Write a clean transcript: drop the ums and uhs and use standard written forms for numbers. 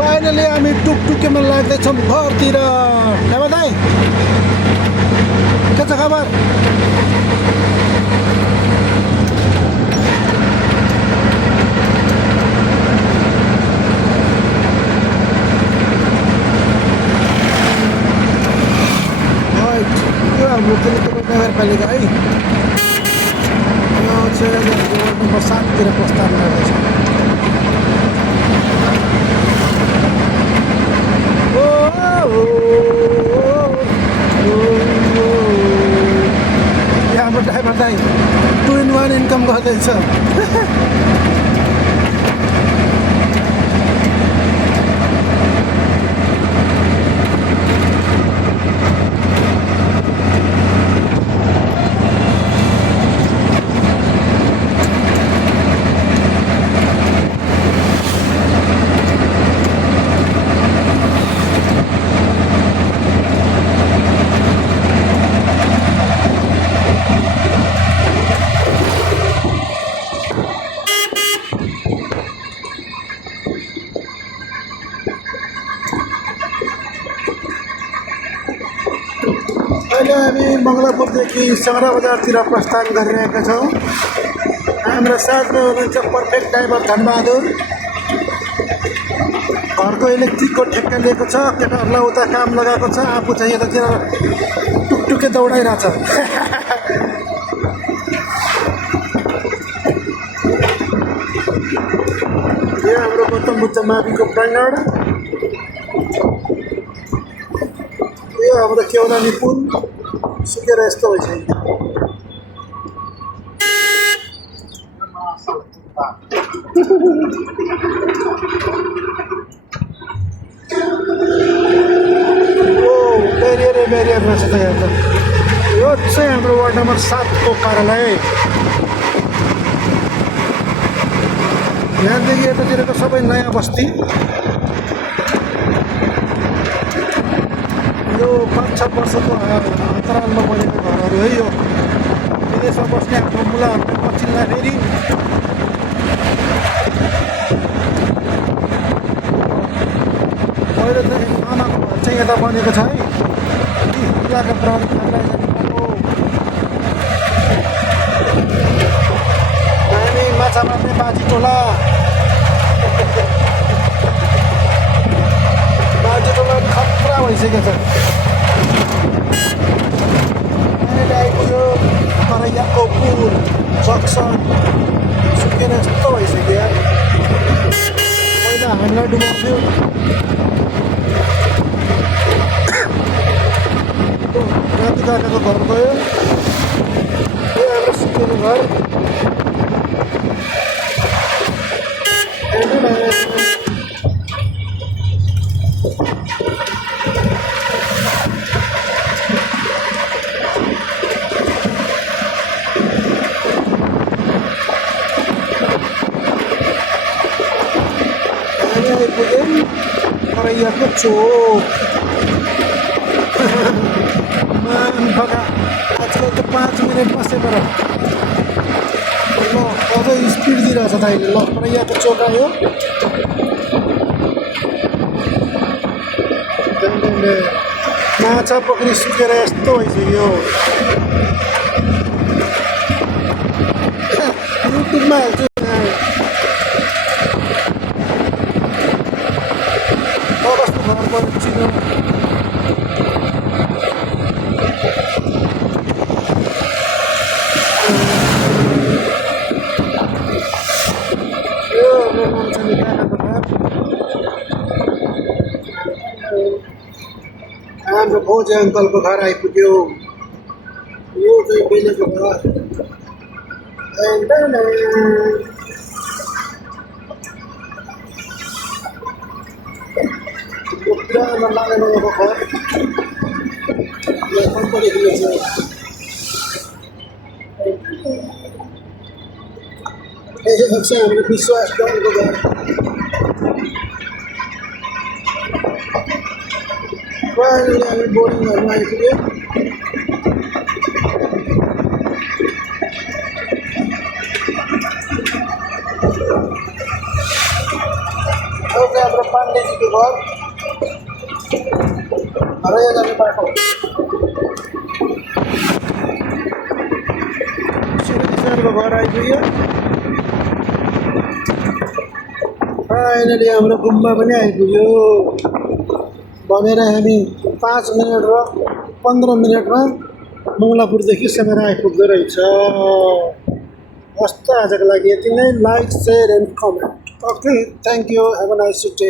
Finally हामी टुकटुकेमा लाग्दैछौँ घरतिर। हेमा दाइ के छ खबर? यो हाम्रो तेलुगु नगरपालिका है, यो चाहिँ वार्ड नम्बर 7 तिर प्रस्ताव गर्दैछ। हाम्रो ड्राइभर दाइ 2 in 1 इन्कम गर्दैछ। अहिले हामी मङ्गलापुरदेखि सगरा बजारतिर प्रस्थान गरिरहेका छौँ। हाम्रो साथमा हुनुहुन्छ पर्फेक्ट ड्राइभर धनबहादुर। घरको इलेक्ट्रिकको ठेक्का लिएको छ, केटाहरूलाई उता काम लगाएको छ, आफू चाहिँ यतातिर टुकटुके दौडाइरहेछ। यो हाम्रो गौतम बुद्ध माविको प्राङ्गण, यो हाम्रो केवलानी पुल सुकेर यस्तो भइसक्यो। ब्यारियर रहेछ त यहाँ त। यो चाहिँ हाम्रो वार्ड नम्बर 7 को कार्यालय। यहाँदेखि यतातिरको सबै नयाँ बस्ती। यो 5-6 वर्षको अन्तरालमा बनेको घरहरू है। यो विदेशमा बस्ने हाम्रो मुलाहरूले पछिल्ला फेरि पहिलो चाहिँ आमाको घर चाहिँ यता बनेको छ है। इलाका प्रहरी कार्यालय हामी माछा मार्ने बाजी टोला खतरा भइसकेको छ। अहिले आइपुग्यो करैयाको पुल जक्सन सुकेर यस्तो भइसक्यो यार। पहिला हामीलाई डुबाउँथ्यो, राति काकाको घर गयो। यो हाम्रो सुकेको घर। करैयाको चोक मान भगा। आजकल त 5 मिनटमा सेपर। ल अझै स्पिड दिइरहेछ त अहिले। ल करैयाको चोक आयो। माछा पक्री सुकेर यस्तो भइसक्यो। युट्युबमा हाल्छु। हाम्रो भोजे अङ्कलको घर आइपुग्यो। यो चाहिँ बेलेको घर। पुरानो लागाको घर कम्पनीको छ। यसो चाहिँ हाम्रो विश्वास गाउँको घर। फाइनली हामी बोर्डिङ घरमा आइपुग्यो। हाम्रो पाण्डेजीको घर हरायो जाने बाटो श्रीमती सरको घर आइपुग्यो फाइनली हाम्रो गुम्बा पनि आइपुग्यो भनेर हामी 5 मिनट र 15 मिनटमा मङ्गलापुरदेखि सेमेर आइपुग्दो रहेछ हस्त आजको लागि यति नै like share and comment okay thank you have a nice day